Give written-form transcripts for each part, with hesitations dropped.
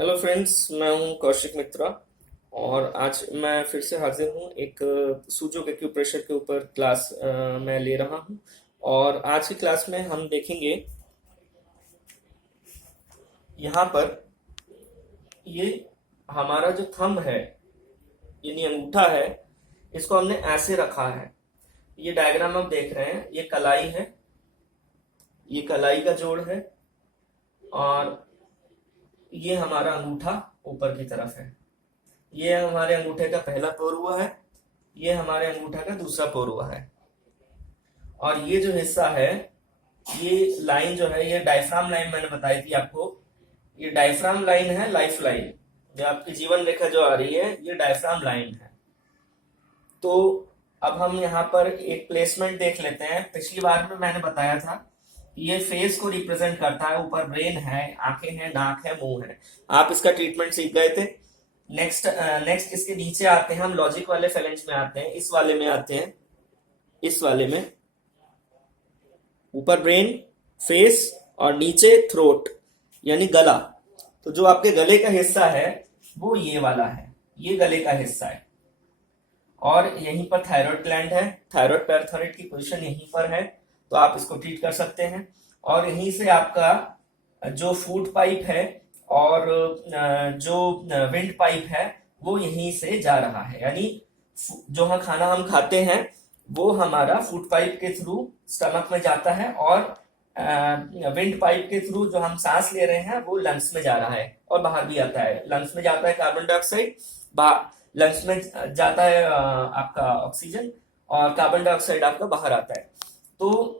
Hello friends, मैं हूं कौशिक मित्रा। और आज मैं फिर से हाजिर हूं एक सूजोक एक्यूप्रेशर के ऊपर क्लास मैं ले रहा हूं। और आज की क्लास में हम देखेंगे यहाँ पर ये हमारा जो थंब है यानी अंगूठा है, इसको हमने ऐसे रखा है। ये डायग्राम आप देख रहे हैं, ये कलाई है, ये कलाई का जोड़ है और ये हमारा अंगूठा ऊपर की तरफ है। ये हमारे अंगूठे का पहला पोरुआ है, ये हमारे अंगूठा का दूसरा पोरुआ है। और ये जो हिस्सा है, ये लाइन जो है, ये डायफ्राम लाइन मैंने बताई थी आपको। ये डायफ्राम लाइन है, लाइफ लाइन जो आपकी जीवन रेखा जो आ रही है, ये डायफ्राम लाइन है। तो अब हम यहाँ पर एक प्लेसमेंट देख लेते हैं। पिछली बार में मैंने बताया था कि ये फेस को रिप्रेजेंट करता है, ऊपर ब्रेन है, आंखें हैं, नाक है, मुंह है। आप इसका ट्रीटमेंट सीख गए थे। नेक्स्ट इसके नीचे आते हैं, हम लॉजिक वाले फेलेंज में आते हैं, इस वाले में आते हैं, इस वाले में। ऊपर ब्रेन, फेस और नीचे थ्रोट यानी गला। तो जो आपके गले का हिस्सा है वो ये वाला है, ये गले का हिस्सा है। और यहीं पर थायराइड ग्लैंड है, थायराइड पैराथायराइड की पोजीशन यहीं पर है, तो आप इसको ट्रीट कर सकते हैं। और यहीं से आपका जो फूड पाइप है और जो विंड पाइप है वो यहीं से जा रहा है। यानी जो खाना हम खाते हैं वो हमारा फूड पाइप के थ्रू स्टमक में जाता है, और विंड पाइप के थ्रू जो हम सांस ले रहे हैं वो लंग्स में जा रहा है और बाहर भी आता है। लंग्स में जाता है कार्बन डाइऑक्साइड, लंग्स में जाता है आपका ऑक्सीजन, और कार्बन डाइऑक्साइड आपका बाहर आता है। तो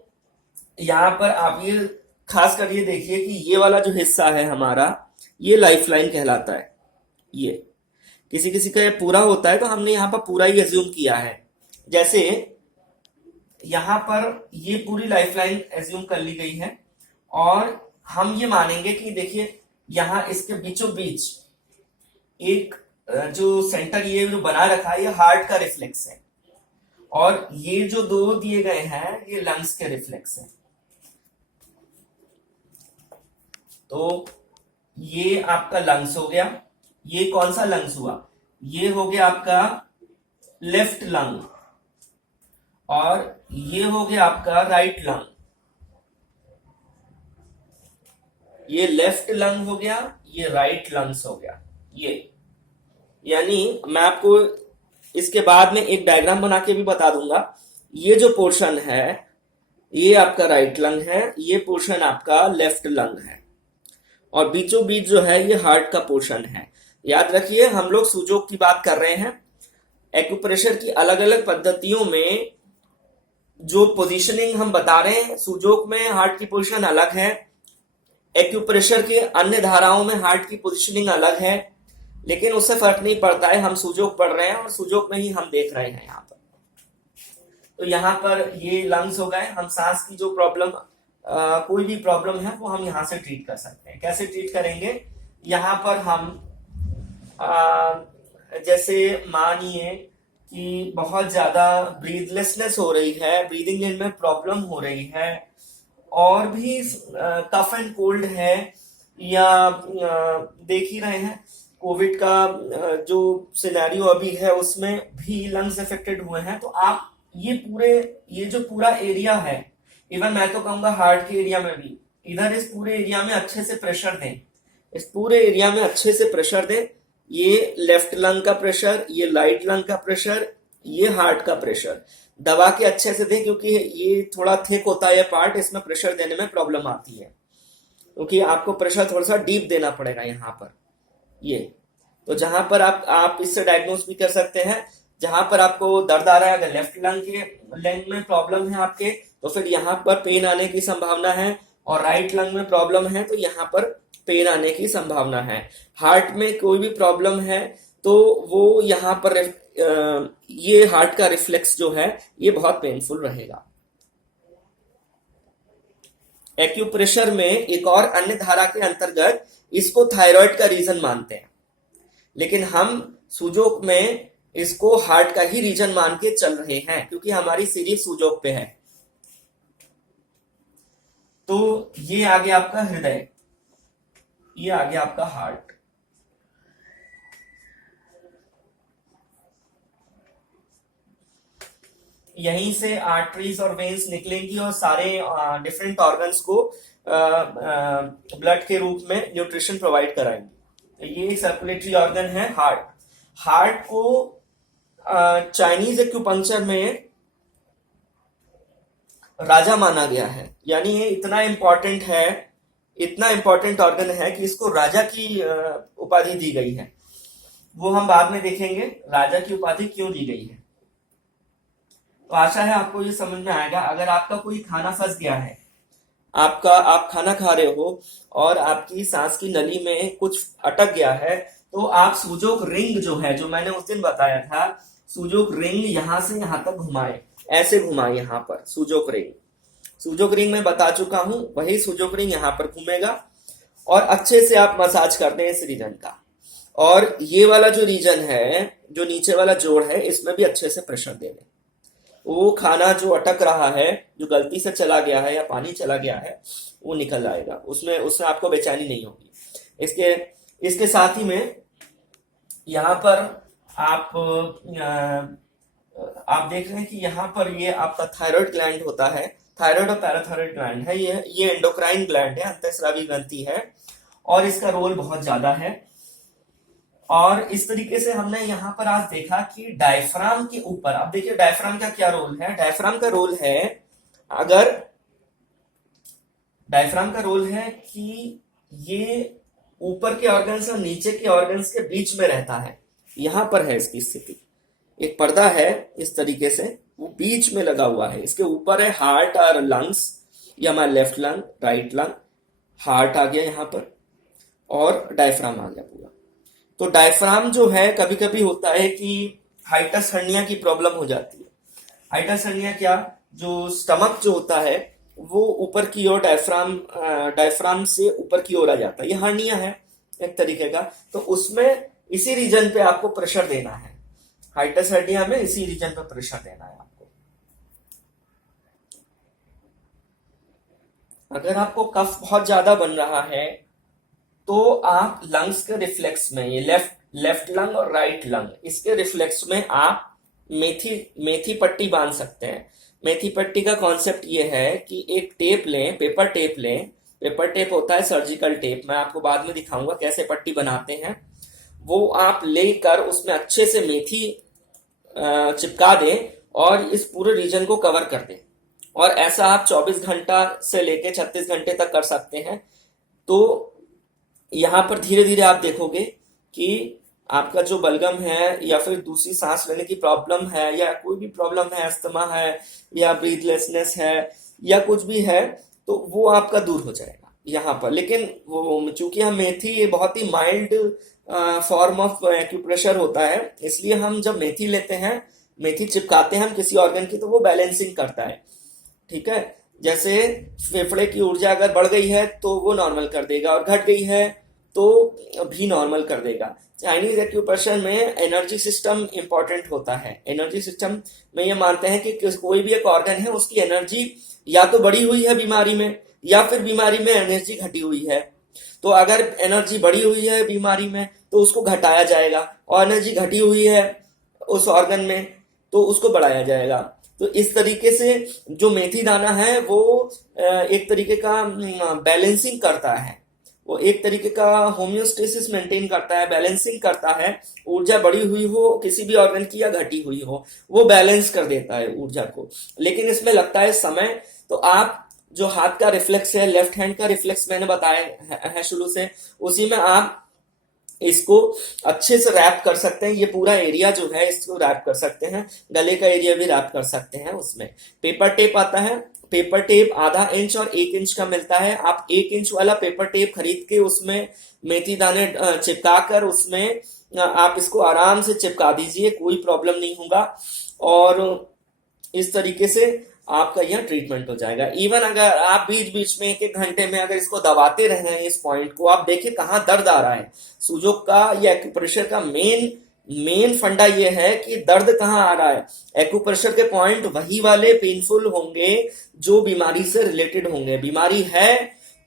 यहाँ पर आप ये खास कर ये देखिए कि ये वाला जो हिस्सा है हमारा, ये लाइफ लाइन कहलाता है। ये किसी किसी का ये पूरा होता है, तो हमने यहाँ पर पूरा ही एज्यूम किया है। जैसे यहाँ पर ये पूरी लाइफलाइन एज्यूम कर ली गई है, और हम ये मानेंगे कि देखिए यहाँ इसके बीचों बीच एक जो सेंटर ये जो बना रखा है, ये हार्ट का रिफ्लेक्स है, और ये जो दो दिए गए हैं ये लंग्स के रिफ्लेक्स है। तो ये आपका लंग्स हो गया। ये कौन सा लंग्स हुआ? ये हो गया आपका लेफ्ट लंग, और ये हो गया आपका राइट लंग। ये लेफ्ट लंग हो गया, ये राइट लंग्स हो गया। ये यानी मैं आपको इसके बाद में एक डायग्राम बना के भी बता दूंगा। ये जो पोर्शन है ये आपका राइट लंग है, ये पोर्शन आपका लेफ्ट लंग है, और बीचों बीच जो है ये हार्ट का पोर्शन है। याद रखिए, हम लोग सूजोक की बात कर रहे हैं। एक्यूप्रेशर की अलग अलग पद्धतियों में जो पोजीशनिंग हम बता रहे हैं, सूजोक में हार्ट की पोजीशन अलग है, एक्यूप्रेशर के अन्य धाराओं में हार्ट की पोजीशनिंग अलग है, लेकिन उससे फर्क नहीं पड़ता है। हम सूजोक पढ़ रहे हैं और सूजोक में ही हम देख रहे हैं यहाँ पर। तो यहाँ पर ये लंग्स हो गए। हम सांस की जो प्रॉब्लम, कोई भी प्रॉब्लम है वो हम यहाँ से ट्रीट कर सकते हैं। कैसे ट्रीट करेंगे? यहाँ पर हम जैसे मानिए कि बहुत ज्यादा ब्रीदलेसनेस हो रही है, ब्रीदिंग लेन में प्रॉब्लम हो रही है, और भी कफ एंड कोल्ड है, या देख ही रहे हैं कोविड का जो सिनेरियो अभी है उसमें भी लंग्स अफेक्टेड हुए हैं। तो आप ये जो पूरा एरिया है, इवन मैं तो कहूंगा हार्ट के एरिया में भी, इधर इस पूरे एरिया में अच्छे से प्रेशर दें, इस पूरे एरिया में अच्छे से प्रेशर दें। ये लेफ्ट लंग का प्रेशर, ये राइट लंग का प्रेशर, ये हार्ट का प्रेशर दबा के अच्छे से दें, क्योंकि ये थोड़ा थिक होता है ये पार्ट, इसमें प्रेशर देने में प्रॉब्लम आती है, क्योंकि आपको प्रेशर थोड़ा सा डीप देना पड़ेगा यहाँ पर। ये तो जहां पर आप इससे डायग्नोस भी कर सकते हैं। जहां पर आपको दर्द आ रहा है, अगर लेफ्ट लंग में प्रॉब्लम है आपके, तो फिर यहाँ पर पेन आने की संभावना है, और राइट लंग में प्रॉब्लम है तो यहाँ पर पेन आने की संभावना है। हार्ट में कोई भी प्रॉब्लम है तो वो यहाँ पर ये हार्ट का रिफ्लेक्स जो है ये बहुत पेनफुल रहेगा। एक्यूप्रेशर में एक और अन्य धारा के अंतर्गत इसको थायराइड का रीजन मानते हैं, लेकिन हम सूजोक में इसको हार्ट का ही रीजन मान के चल रहे हैं, क्योंकि हमारी सीरीज सूजोक पे है। तो ये आ गया आपका हृदय, ये आ गया आपका हार्ट। यहीं से आर्टरीज और वेन्स निकलेंगी और सारे डिफरेंट ऑर्गन्स को ब्लड के रूप में न्यूट्रिशन प्रोवाइड कराएंगी। तो ये सर्कुलेटरी ऑर्गन है हार्ट। हार्ट को चाइनीज एक्यूपंक्चर में राजा माना गया है, यानी ये इतना इंपॉर्टेंट है, इतना इंपॉर्टेंट ऑर्गन है कि इसको राजा की उपाधि दी गई है। वो हम बाद में देखेंगे राजा की उपाधि क्यों दी गई है। तो आशा है आपको ये समझ में आएगा। अगर आपका कोई खाना फंस गया है, आप खाना खा रहे हो और आपकी सांस की नली में कुछ अटक गया है, तो आप सूजोक रिंग जो है, जो मैंने उस दिन बताया था, सूजोक रिंग यहां से यहां तक घुमाए, ऐसे घुमाए यहां पर सूजोक रिंग। सूजोक रिंग में बता चुका हूं, वही सूजोक रिंग यहां पर घूमेगा और अच्छे से आप मसाज कर दें इस रीजन का। और ये वाला जो रीजन है, जो नीचे वाला जोड़ है, इसमें भी अच्छे से प्रेशर दे दें। वो खाना जो अटक रहा है, जो गलती से चला गया है या पानी चला गया है, वो निकल आएगा, उसमें उसमें आपको बेचैनी नहीं होगी। इसके इसके साथ ही में यहाँ पर आप देख रहे हैं कि यहाँ पर ये आपका थायराइड ग्लैंड होता है। थायराइड और पैराथायराइड ग्लैंड है, ये एंडोक्राइन ग्लैंड है, अंतःस्रावी ग्रंथि है और इसका रोल बहुत ज्यादा है। और इस तरीके से हमने यहाँ पर आज देखा कि डायफ्राम के ऊपर, अब देखिए डायफ्राम का क्या रोल है। डायफ्राम का रोल है, अगर डायफ्राम का रोल है कि ये ऊपर के ऑर्गन्स और नीचे के ऑर्गन्स के बीच में रहता है। यहां पर है इसकी स्थिति, एक पर्दा है इस तरीके से, वो बीच में लगा हुआ है। इसके ऊपर है हार्ट और लंग्स, या हमारा left lung, right lung, heart आ गया यहाँ पर और डायफ्राम आ गया पूरा। तो डायफ्राम जो है, कभी कभी होता है कि हाइटस हर्निया की प्रॉब्लम हो जाती है। हाइटस हर्निया क्या, जो स्टमक जो होता है वो ऊपर की ओर डायफ्राम से ऊपर की ओर आ जाता है, ये हर्निया है एक तरीके का। तो उसमें इसी रीजन पे आपको प्रेशर देना है, हाइटस हर्निया में इसी रीजन पे प्रेशर देना है आपको। अगर आपको कफ बहुत ज्यादा बन रहा है तो आप लंग्स के रिफ्लेक्स में, ये लेफ्ट लंग और राइट लंग, इसके रिफ्लेक्स में आप मेथी पट्टी बांध सकते हैं। मेथी पट्टी का कॉन्सेप्ट ये है कि एक टेप लें, पेपर टेप लें। पेपर टेप होता है सर्जिकल टेप, मैं आपको बाद में दिखाऊंगा कैसे पट्टी बनाते हैं। वो आप लेकर उसमें अच्छे से मेथी चिपका दें और इस पूरे रीजन को कवर कर दें। और ऐसा आप 24 घंटा से लेकर 36 घंटे तक कर सकते हैं। तो यहाँ पर धीरे धीरे आप देखोगे कि आपका जो बलगम है या फिर दूसरी सांस लेने की प्रॉब्लम है या कोई भी प्रॉब्लम है, अस्थमा है या ब्रीथलेसनेस है या कुछ भी है, तो वो आपका दूर हो जाएगा यहाँ पर। लेकिन वो चूंकि हम मेथी, ये बहुत ही माइल्ड फॉर्म ऑफ एक्यूप्रेशर होता है, इसलिए हम जब मेथी लेते हैं, मेथी चिपकाते हैं हम किसी ऑर्गन की, तो वो बैलेंसिंग करता है। ठीक है, जैसे फेफड़े की ऊर्जा अगर बढ़ गई है तो वो नॉर्मल कर देगा और घट गई है तो भी नॉर्मल कर देगा। चाइनीज एक्यूप्रेशर में एनर्जी सिस्टम इंपॉर्टेंट होता है। एनर्जी सिस्टम में ये मानते हैं कि कोई भी एक ऑर्गन है, उसकी एनर्जी या तो बढ़ी हुई है बीमारी में या फिर बीमारी में एनर्जी घटी हुई है। तो अगर एनर्जी बढ़ी हुई है बीमारी में तो उसको घटाया जाएगा, और एनर्जी घटी हुई है उस ऑर्गन में तो उसको बढ़ाया जाएगा। तो इस तरीके से जो मेथी दाना है वो एक तरीके का बैलेंसिंग करता है, वो एक तरीके का होम्योस्टेसिस मेंटेन करता है, बैलेंसिंग करता है। ऊर्जा बढ़ी हुई हो किसी भी ऑर्गन की या घटी हुई हो, वो बैलेंस कर देता है ऊर्जा को। लेकिन इसमें लगता है समय। तो आप जो हाथ का रिफ्लेक्स है, लेफ्ट हैंड का रिफ्लेक्स मैंने बताया है शुरू से, उसी में आप इसको अच्छे से रैप कर सकते हैं। ये पूरा एरिया जो है इसको रैप कर सकते हैं, गले का एरिया भी रैप कर सकते हैं। उसमें पेपर टेप आता है, पेपर टेप आधा इंच और 1 इंच का मिलता है। आप 1 इंच वाला पेपर टेप खरीद के उसमें मेथी दाने चिपका कर उसमें आप इसको आराम से चिपका दीजिए, कोई प्रॉब्लम नहीं होगा। और इस तरीके से आपका यह ट्रीटमेंट हो जाएगा। इवन अगर आप बीच बीच में 1-1 घंटे में अगर इसको दबाते रहे इस पॉइंट को, आप देखिए कहाँ दर्द आ रहा है। सूजोक का या एक्यूप्रेशर का मेन फंडा ये है कि दर्द कहाँ आ रहा है। एक्यूप्रेशर के पॉइंट वही वाले पेनफुल होंगे जो बीमारी से रिलेटेड होंगे। बीमारी है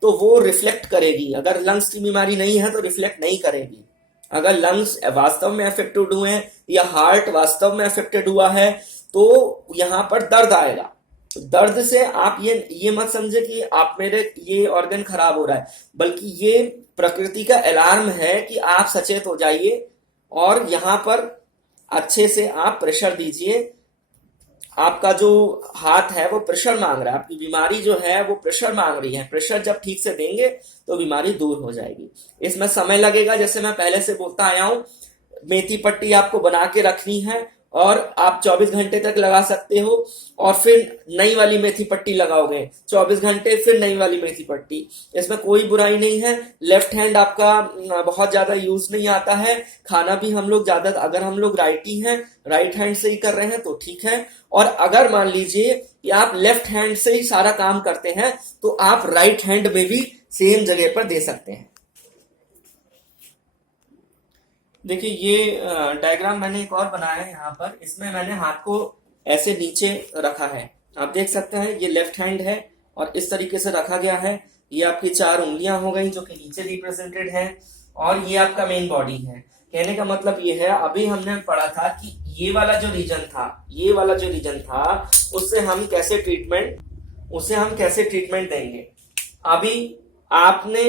तो वो रिफ्लेक्ट करेगी, अगर लंग्स की बीमारी नहीं है तो रिफ्लेक्ट नहीं करेगी। अगर लंग्स वास्तव में अफेक्टेड हुए हैं या हार्ट वास्तव में अफेक्टेड हुआ है तो यहाँ पर दर्द आएगा। दर्द से आप ये मत समझे कि आप मेरे ये ऑर्गन खराब हो रहा है, बल्कि ये प्रकृति का अलार्म है कि आप सचेत हो जाइए और यहाँ पर अच्छे से आप प्रेशर दीजिए। आपका जो हाथ है वो प्रेशर मांग रहा है, आपकी बीमारी जो है वो प्रेशर मांग रही है। प्रेशर जब ठीक से देंगे तो बीमारी दूर हो जाएगी। इसमें समय लगेगा, जैसे मैं पहले से बोलता आया हूं, मेथी पट्टी आपको बना के रखनी है और आप 24 घंटे तक लगा सकते हो, और फिर नई वाली मेथी पट्टी लगाओगे 24 घंटे, फिर नई वाली मेथी पट्टी। इसमें कोई बुराई नहीं है। लेफ्ट हैंड आपका बहुत ज्यादा यूज नहीं आता है। खाना भी हम लोग ज्यादा, अगर हम लोग राइटी हैं, राइट हैंड से ही कर रहे हैं तो ठीक है। और अगर मान लीजिए कि आप लेफ्ट हैंड से ही सारा काम करते हैं तो आप राइट हैंड में भी सेम जगह पर दे सकते हैं। देखिए ये डायग्राम मैंने एक और बनाया है यहाँ पर। इसमें मैंने हाथ को ऐसे नीचे रखा है, आप देख सकते हैं ये लेफ्ट हैंड है और इस तरीके से रखा गया है। ये आपकी 4 उंगलियां हो गई जो कि नीचे रिप्रेजेंटेड है, और ये आपका मेन बॉडी है। कहने का मतलब ये है, अभी हमने पढ़ा था कि ये वाला जो रीजन था उससे हम कैसे ट्रीटमेंट देंगे। अभी आपने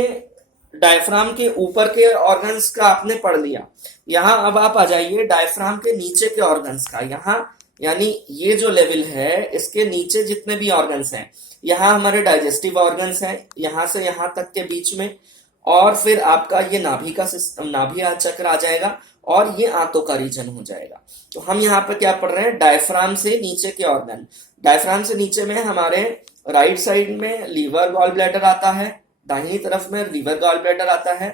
डायफ्राम के ऊपर के ऑर्गन्स का आपने पढ़ लिया। यहाँ अब आप आ जाइए डायफ्राम के नीचे के ऑर्गन्स का। यहाँ यानी ये जो लेवल है, इसके नीचे जितने भी ऑर्गन्स हैं, यहाँ हमारे डाइजेस्टिव ऑर्गन्स हैं, यहाँ से यहाँ तक के बीच में, और फिर आपका ये नाभि का सिस्टम, नाभि चक्र आ जाएगा, और ये आंतों का रीजन हो जाएगा। तो हम यहाँ पे क्या पढ़ रहे हैं, डायफ्राम से नीचे के ऑर्गन। डायफ्राम से नीचे में हमारे राइट साइड में लीवर गॉल ब्लैडर आता है, दाहिनी तरफ में लीवर गॉल ब्लैडर आता है,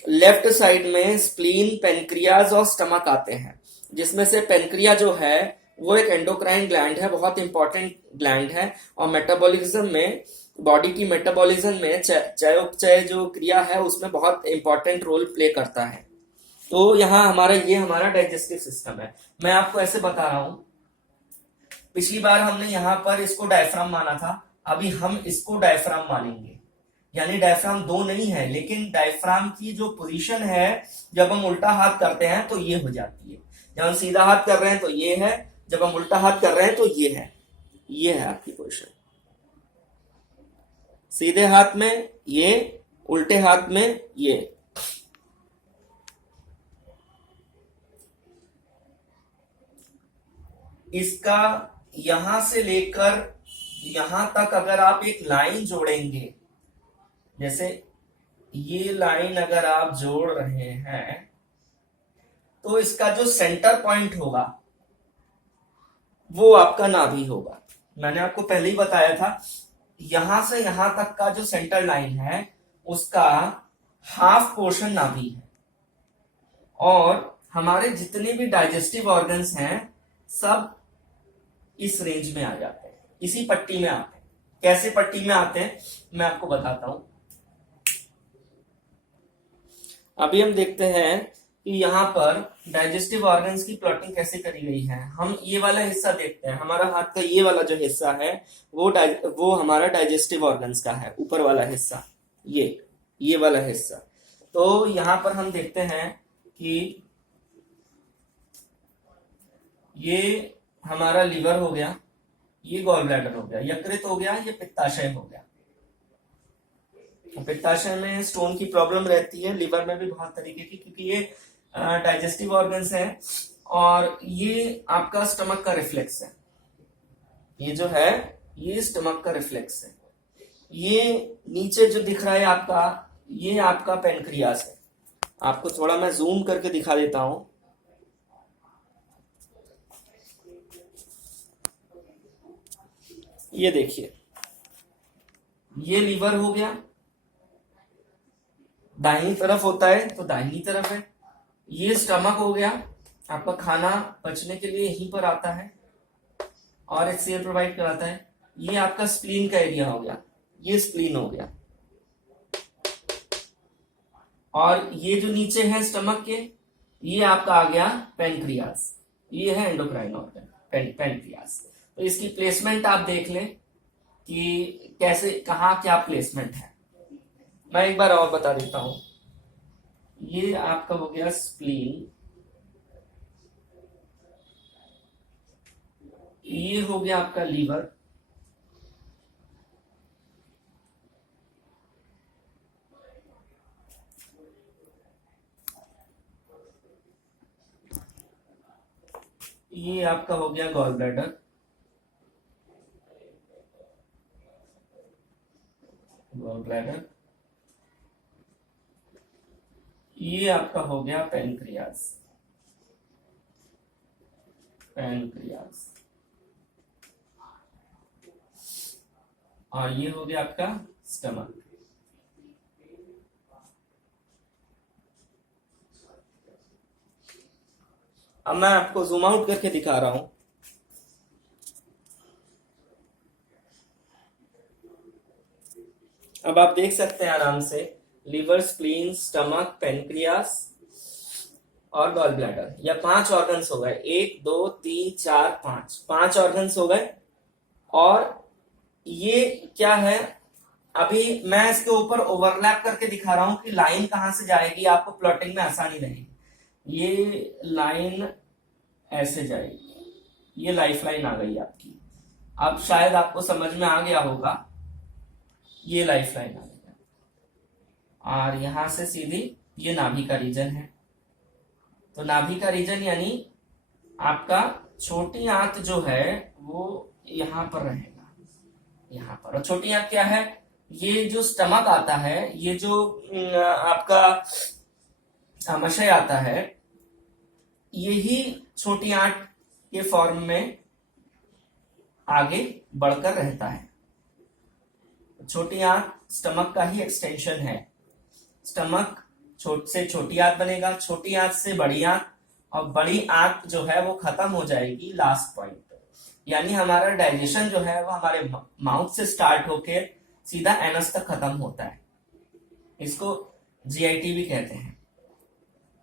लेफ्ट साइड में स्प्लीन, पेनक्रियाज और स्टमक आते हैं, जिसमें से पेनक्रिया जो है वो एक एंडोक्राइन ग्लैंड है, बहुत इंपॉर्टेंट ग्लैंड है, और मेटाबॉलिज्म में, बॉडी की मेटाबॉलिज्म में चयापचय जो क्रिया है उसमें बहुत इंपॉर्टेंट रोल प्ले करता है। तो यहाँ हमारा डाइजेस्टिव सिस्टम है। मैं आपको ऐसे बता रहा हूं, पिछली बार हमने यहाँ पर इसको डायफ्राम माना था, अभी हम इसको डायफ्राम मानेंगे। यानी डायफ्राम 2 नहीं है, लेकिन डायफ्राम की जो पोजीशन है जब हम उल्टा हाथ करते हैं तो ये हो जाती है। जब हम सीधा हाथ कर रहे हैं तो ये है, जब हम उल्टा हाथ कर रहे हैं तो ये है आपकी पोजीशन। सीधे हाथ में ये, उल्टे हाथ में ये। इसका यहां से लेकर यहां तक अगर आप एक लाइन जोड़ेंगे, जैसे ये लाइन अगर आप जोड़ रहे हैं, तो इसका जो सेंटर पॉइंट होगा वो आपका नाभि होगा। मैंने आपको पहले ही बताया था, यहां से यहां तक का जो सेंटर लाइन है उसका हाफ पोर्शन नाभि है। और हमारे जितने भी डाइजेस्टिव ऑर्गन्स हैं सब इस रेंज में आ जाते हैं, इसी पट्टी में आते हैं। कैसे पट्टी में आते हैं मैं आपको बताता हूं। अभी हम देखते हैं कि यहाँ पर डाइजेस्टिव ऑर्गन्स की प्लॉटिंग कैसे करी गई है। हम ये वाला हिस्सा देखते हैं, हमारा हाथ का ये वाला जो हिस्सा है वो हमारा डाइजेस्टिव ऑर्गन्स का है, ऊपर वाला हिस्सा, ये वाला हिस्सा। तो यहाँ पर हम देखते हैं कि ये हमारा लीवर हो गया, ये गॉल ब्लैडर हो गया, यकृत हो गया, ये पित्ताशय हो गया। पित्ताशय में स्टोन की प्रॉब्लम रहती है, लिवर में भी बहुत तरीके की, क्योंकि ये डाइजेस्टिव ऑर्गन्स है। और ये आपका स्टमक का रिफ्लेक्स है, ये जो है ये स्टमक का रिफ्लेक्स है। ये नीचे जो दिख रहा है आपका, ये आपका पेनक्रियास है। आपको थोड़ा मैं जूम करके दिखा देता हूं। ये देखिए, ये लीवर हो गया, दाहिनी तरफ होता है तो दाहिनी तरफ है। ये स्टमक हो गया, आपका खाना पचने के लिए यहीं पर आता है और HCl प्रोवाइड कराता है। ये आपका स्प्लीन का एरिया हो गया, ये स्प्लीन हो गया। और ये जो नीचे है स्टमक के, ये आपका आ गया पेनक्रियास, ये है एंडोक्राइन ऑर्गन पेनक्रियास। तो इसकी प्लेसमेंट आप देख लें कि कैसे, कहाँ क्या प्लेसमेंट है। मैं एक बार और बता देता हूं। ये आपका हो गया स्प्लीन, ये हो गया आपका लीवर, ये आपका हो गया गॉल ब्लैडर, गॉल ब्लैडर, ये आपका हो गया पैनक्रियाज, पैनक्रियाज, और ये हो गया आपका स्टमक। अब मैं आपको जूम आउट करके दिखा रहा हूं। अब आप देख सकते हैं आराम से लीवर, स्प्लीन, स्टमक, पेनक्रियास और गॉल ब्लैडर, या 5 ऑर्गन्स हो गए। 1 2 3 4 5 ऑर्गन्स हो गए। और ये क्या है, अभी मैं इसके ऊपर ओवरलैप करके दिखा रहा हूं कि लाइन कहां से जाएगी, आपको प्लॉटिंग में आसानी रहेगी। ये लाइन ऐसे जाएगी, ये लाइफ लाइन आ गई आपकी। अब शायद आपको समझ में आ गया होगा, ये लाइफ लाइन आ गया, और यहां से सीधी ये नाभि का रीजन है। तो नाभि का रीजन यानी आपका छोटी आंत जो है वो यहां पर रहेगा, यहां पर। और छोटी आंत क्या है, ये जो स्टमक आता है, ये जो आपका आमाशय आता है, यही छोटी आंत के फॉर्म में आगे बढ़कर रहता है। छोटी आंत स्टमक का ही एक्सटेंशन है। स्टमक से छोटी आंत बनेगा, छोटी आंत से बड़ी आंत, और बड़ी आंत जो है वो खत्म हो जाएगी लास्ट पॉइंट पे। यानी हमारा डाइजेशन जो है वो हमारे माउथ से स्टार्ट होके सीधा एनस तक खत्म होता है। इसको जीआईटी भी कहते हैं।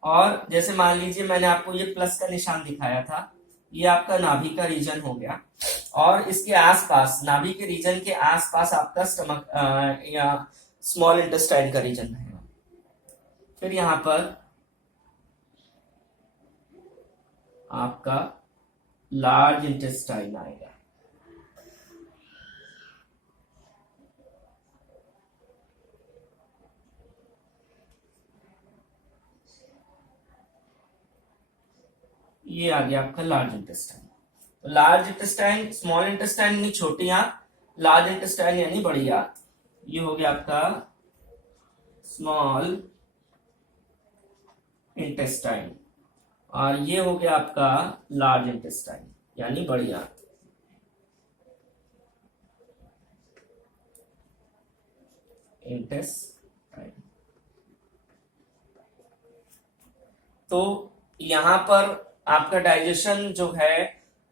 और जैसे मान लीजिए मैंने आपको ये प्लस का निशान दिखाया था, ये आपका नाभि का रीजन हो गया, और इसके आसपास, नाभि के रीजन के आसपास आपका स्टमक या स्मॉल इंटेस्टाइन का रीजन रहेगा। फिर यहां पर आपका लार्ज इंटेस्टाइन आएगा। ये आ गया आपका लार्ज इंटेस्टाइन। तो लार्ज इंटेस्टाइन, स्मॉल इंटेस्टाइन यानी छोटी आंत, लार्ज इंटेस्टाइन यानी बड़ी आंत। ये हो गया आपका स्मॉल इंटेस्टाइन, और ये हो गया आपका लार्ज इंटेस्टाइन यानी बड़ी आंत। इंटेस्टाइन। तो यहां पर आपका डाइजेशन जो है,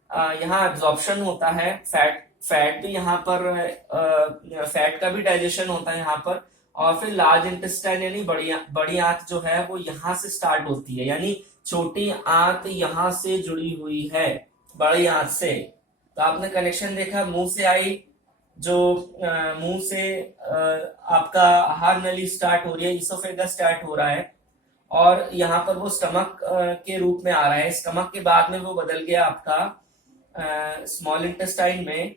यहाँ एब्जॉर्प्शन होता है, फैट भी यहाँ पर, फैट का भी डाइजेशन होता है यहाँ पर। और फिर लार्ज इंटेस्टाइन यानी बड़ी आंत जो है वो यहाँ से स्टार्ट होती है, यानी छोटी आंत यहाँ से जुड़ी हुई है बड़ी आंत से। तो आपने कनेक्शन देखा, मुंह से आई, जो मुंह से आपका आहार नली स्टार्ट हो रही है, इसोफेगस स्टार्ट हो रहा है, और यहाँ पर वो स्टमक के रूप में आ रहा है। स्टमक के बाद में वो बदल गया आपका स्मॉल इंटेस्टाइन में,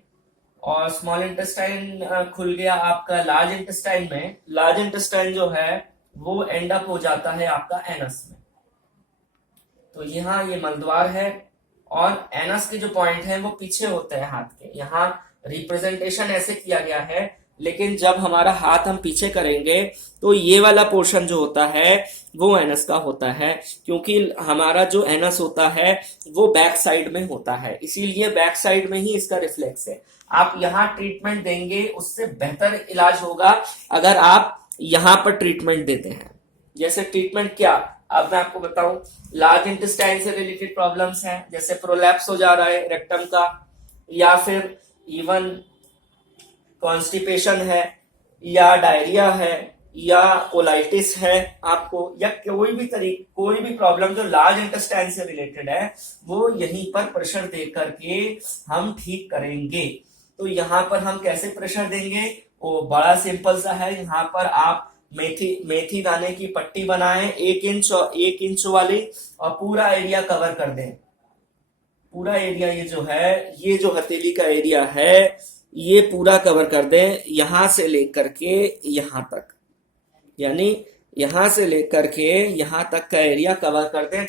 और स्मॉल इंटेस्टाइन खुल गया आपका लार्ज इंटेस्टाइन में। लार्ज इंटेस्टाइन जो है वो एंड अप हो जाता है आपका एनस में। तो यहाँ ये मलद्वार है, और एनस के जो पॉइंट है वो पीछे होते हैं हाथ के। यहाँ रिप्रेजेंटेशन ऐसे किया गया है, लेकिन जब हमारा हाथ हम पीछे करेंगे तो ये वाला पोर्शन जो होता है वो एनस का होता है, क्योंकि हमारा जो एनस होता है वो बैक साइड में होता है, इसीलिए बैक साइड में ही इसका रिफ्लेक्स है। आप यहाँ ट्रीटमेंट देंगे, उससे बेहतर इलाज होगा अगर आप यहाँ पर ट्रीटमेंट देते हैं। जैसे ट्रीटमेंट क्या, अब मैं आपको बताऊं, लार्ज इंटेस्टाइन से रिलेटेड प्रॉब्लम्स हैं, जैसे प्रोलैप्स हो जा रहा है रेक्टम का, या फिर इवन कॉन्स्टिपेशन है, या डायरिया है, या कोलाइटिस है आपको, या कोई भी प्रॉब्लम जो लार्ज इंटेस्टाइन से रिलेटेड है, वो यहीं पर प्रेशर दे करके हम ठीक करेंगे। तो यहाँ पर हम कैसे प्रेशर देंगे, वो बड़ा सिंपल सा है। यहाँ पर आप मेथी दाने की पट्टी बनाएं 1 इंच वाली, और पूरा एरिया कवर कर दें। पूरा एरिया ये जो है, ये जो हथेली का एरिया है, ये पूरा कवर कर दें यहां से लेकर के यहां तक, यानी यहां से लेकर के यहां तक का एरिया कवर कर दें।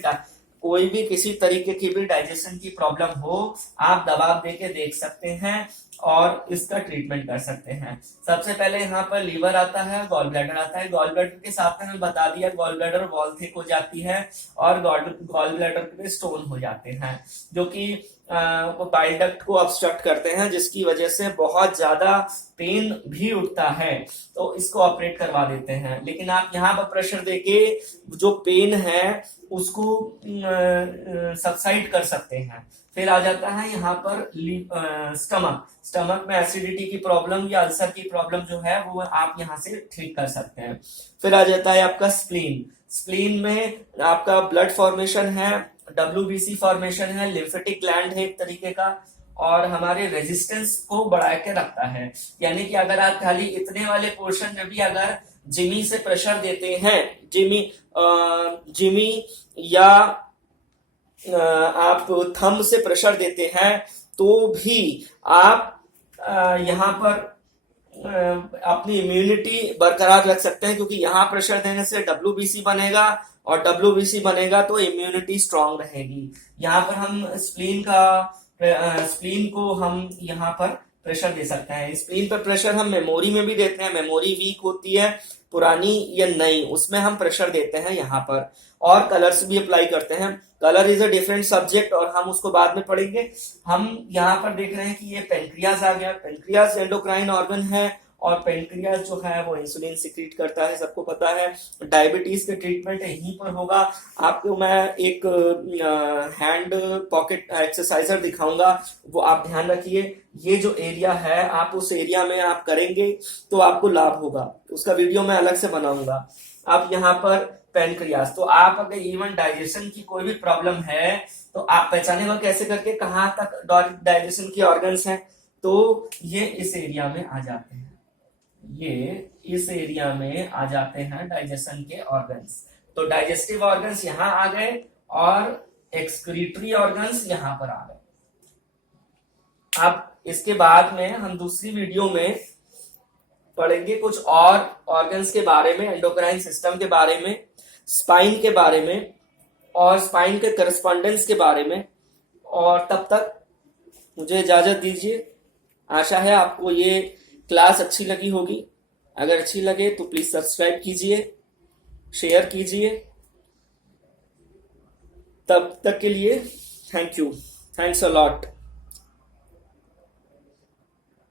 कोई भी किसी तरीके की भी डाइजेशन की प्रॉब्लम हो, आप दबाव देके देख सकते हैं और इसका ट्रीटमेंट कर सकते हैं। सबसे पहले यहाँ पर लीवर आता है, गॉल ब्लैडर आता है। गॉल ब्लैडर के साथ में हमें बता दिया, गॉल ब्लैडर वॉल थिक हो जाती है और गॉल ब्लैडर पे स्टोन हो जाते हैं, जो कि बाइल डक्ट को ऑब्स्ट्रक्ट करते हैं, जिसकी वजह से बहुत ज्यादा पेन भी उठता है, तो इसको ऑपरेट करवा देते हैं। लेकिन आप यहाँ पर प्रेशर देके जो पेन है उसको सबसाइड कर सकते हैं। फिर आ जाता है यहाँ पर स्टमक में एसिडिटी की प्रॉब्लम या अल्सर की प्रॉब्लम जो है वो आप यहाँ से ठीक कर सकते हैं। फिर आ जाता है आपका स्प्लीन में आपका ब्लड फॉर्मेशन है, WBC फॉर्मेशन है, लिम्फेटिक ग्लैंड है एक तरीके का, और हमारे रेजिस्टेंस को बढ़ा के रखता है। यानी कि अगर आप खाली इतने वाले पोर्शन में भी अगर जिमी से प्रेशर देते हैं, जिमी या आप थंब से प्रेशर देते हैं, तो भी आप यहाँ पर अपनी इम्यूनिटी बरकरार रख सकते हैं, क्योंकि यहाँ प्रेशर देने से WBC बनेगा और WBC बनेगा तो इम्यूनिटी स्ट्रांग रहेगी। यहाँ पर हम स्प्लीन को हम यहाँ पर प्रेशर दे सकते हैं। स्प्लीन पर प्रेशर हम मेमोरी में भी देते हैं, मेमोरी वीक होती है पुरानी या नई, उसमें हम प्रेशर देते हैं यहाँ पर, और कलर्स भी अप्लाई करते हैं। Colour is a different subject और हम उसको बाद में पढ़ेंगे। हम यहाँ पर देख रहे हैं कि ये पेनक्रियाज आ गया। पेनक्रियाज एंडोक्राइन ऑर्गन है और पेनक्रियाज जो है वो इंसुलिन सिक्रीट करता है, सबको पता है। डायबिटीज के ट्रीटमेंट यहीं पर होगा। आपको मैं एक हैंड पॉकेट एक्सरसाइजर दिखाऊंगा, वो आप ध्यान रखिए। ये जो एरिया है आप उस एरिया में आप करेंगे तो आपको लाभ होगा, उसका वीडियो मैं अलग से बनाऊंगा। अब यहाँ पर पेनक्रियाज, तो आप अगर इवन डाइजेशन की कोई भी प्रॉब्लम है तो आप पहचानेगा कैसे करके कहाँ तक डाइजेशन की ऑर्गन्स हैं, तो ये इस एरिया में आ जाते हैं, ये इस एरिया में आ जाते हैं डाइजेशन के ऑर्गन्स। तो डाइजेस्टिव ऑर्गन्स यहाँ आ गए और एक्सक्रीटरी ऑर्गन्स यहाँ पर आ गए। अब इसके बाद में हम दूसरी वीडियो में पढ़ेंगे कुछ और ऑर्गन्स के बारे में, एंडोक्राइन सिस्टम के बारे में, स्पाइन के बारे में और स्पाइन के करस्पॉन्डेंस के बारे में। और तब तक मुझे इजाजत दीजिए। आशा है आपको ये क्लास अच्छी लगी होगी। अगर अच्छी लगे तो प्लीज सब्सक्राइब कीजिए, शेयर कीजिए। तब तक के लिए thank you, thanks a lot.